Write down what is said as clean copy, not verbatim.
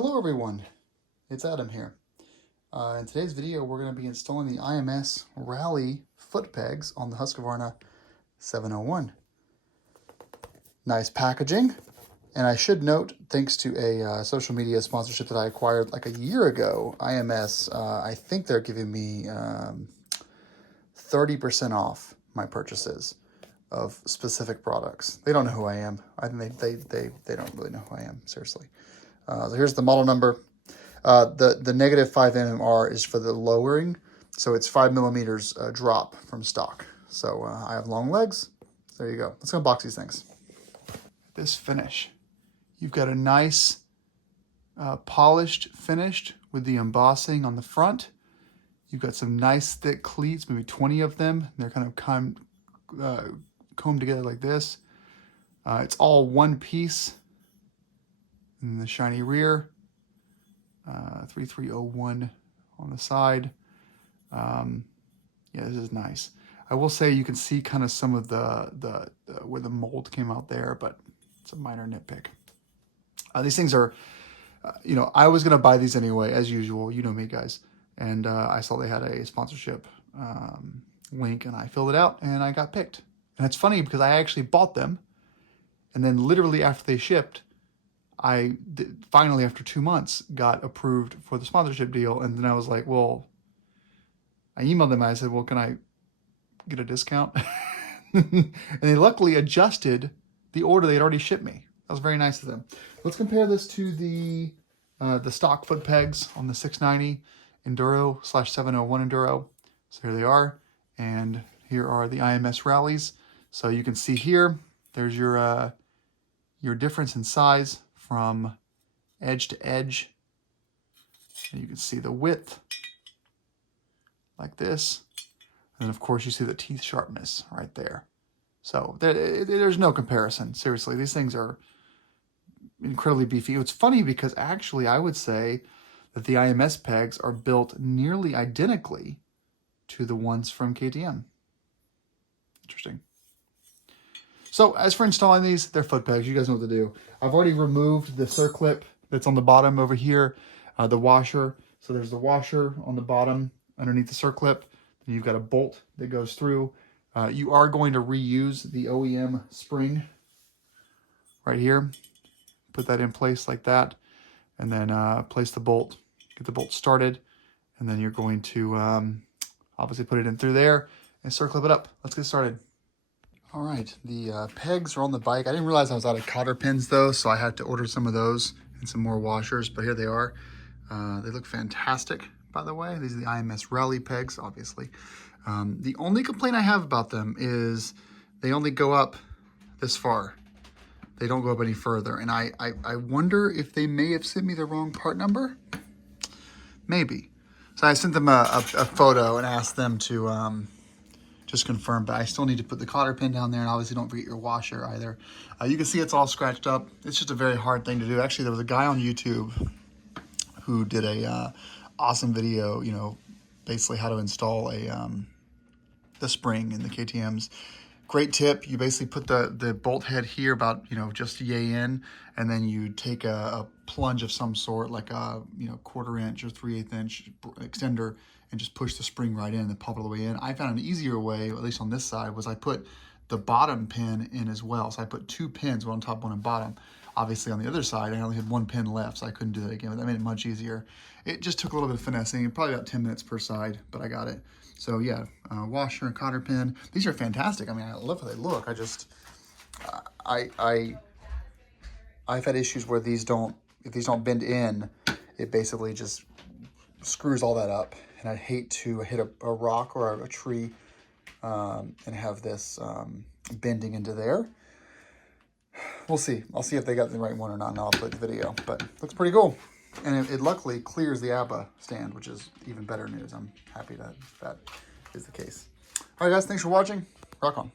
Hello everyone, it's Adam here. In today's video we're going to be installing the IMS Rally foot pegs on the Husqvarna 701. Nice packaging, and I should note, thanks to a social media sponsorship that I acquired like a year ago, IMS, I think they're giving me 30% off my purchases of specific products. They don't know who I am. I think they don't really know who I am, seriously. So here's the model number. The negative 5 mmR is for the lowering, so it's 5 millimeters drop from stock. So I have long legs. There you go. Let's unbox these things. This finish. You've got a nice polished finish with the embossing on the front. You've got some nice thick cleats, maybe 20 of them. They're kind of combed together like this. It's all one piece. And the shiny rear, 3301 on the side. Yeah, this is nice. I will say you can see kind of some of the where the mold came out there, but it's a minor nitpick. These things are, I was going to buy these anyway, as usual. You know me, guys. And I saw they had a sponsorship link, and I filled it out, and I got picked. And it's funny because I actually bought them, and then literally after they shipped, I finally, after 2 months, got approved for the sponsorship deal. And then I was like, well, I emailed them and I said, well, can I get a discount? And they luckily adjusted the order they had already shipped me. That was very nice of them. Let's compare this to the stock foot pegs on the 690 Enduro / 701 Enduro. So here they are. And here are the IMS Rallies. So you can see here, there's your difference in size from edge to edge. And you can see the width like this. And then of course you see the teeth sharpness right there. So there's no comparison. Seriously, these things are incredibly beefy. It's funny because actually I would say that the IMS pegs are built nearly identically to the ones from KTM. Interesting. So as for installing these, they're foot pegs. You guys know what to do. I've already removed the circlip that's on the bottom over here, the washer. So there's the washer on the bottom underneath the circlip. Then you've got a bolt that goes through. You are going to reuse the OEM spring right here. Put that in place like that. And then place the bolt, get the bolt started. And then you're going to obviously put it in through there and circlip it up. Let's get started. All right, the pegs are on the bike. I didn't realize I was out of cotter pins though, so I had to order some of those and some more washers, but here they are. They look fantastic, by the way. These are the IMS Rally pegs, obviously. The only complaint I have about them is they only go up this far. They don't go up any further, and I wonder if they may have sent me the wrong part number. Maybe. So I sent them a photo and asked them to just confirm, but I still need to put the cotter pin down there, and obviously don't forget your washer either. You can see it's all scratched up. It's just a very hard thing to do. Actually, there was a guy on YouTube who did a awesome video, basically how to install the spring in the KTMs. Great tip. You basically put the bolt head here about, just yay in, and then you take a plunge of some sort, like a, 1/4 inch or 3/8 inch extender, and just push the spring right in and pop it all the way in. I found an easier way, at least on this side, was I put the bottom pin in as well. So I put 2 pins, one on top, one on bottom. Obviously on the other side, I only had 1 pin left, so I couldn't do that again, but that made it much easier. It just took a little bit of finessing, probably about 10 minutes per side, but I got it. So yeah, washer and cotter pin. These are fantastic. I mean, I love how they look. I just, I've had issues where if these don't bend in, it basically just screws all that up. And I'd hate to hit a rock or a tree and have this bending into there. We'll see. I'll see if they got the right one or not, and I'll upload the video. But it looks pretty cool. And it luckily clears the ABBA stand, which is even better news. I'm happy that is the case. All right, guys. Thanks for watching. Rock on.